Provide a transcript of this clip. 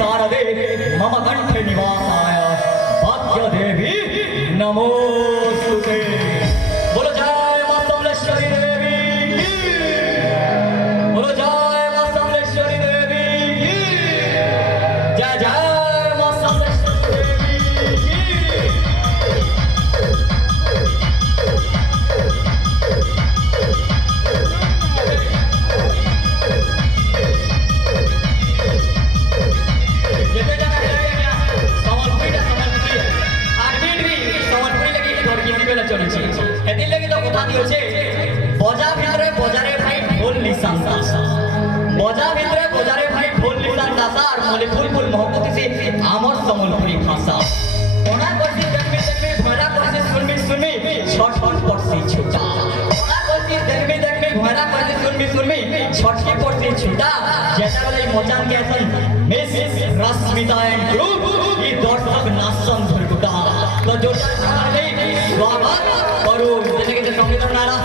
शारदे मम कंठे निवासाय भाग्य देवी नमोस्तुते। बोलो जय मां समलेश्वरी देवी की। बोलो जय मां समलेश्वरी देवी की। जय जय मां समलेश्वरी देवी की। बजा भितरे बजारे भाई ढोल निशान दासा बजा भितरे बजारे भाई ढोल निशान दासा और मोले फुल फुल मोहब्बत से आमर समलपुरी भाषा ओना करसी देखबे देखबे भरा करसी सुनबे सुनबे छठ छठ पड़सी छुटा ओना करसी देखबे देखबे भरा करसी सुनबे सुनबे छठ की पड़सी छुटा जेटा वाला मचान के असन मिस रश्मिता एंड ग्रुप ई दर्शक नाचन धरकुटा तो जोरदार स्वागत करो जैसे कि संगीत नारा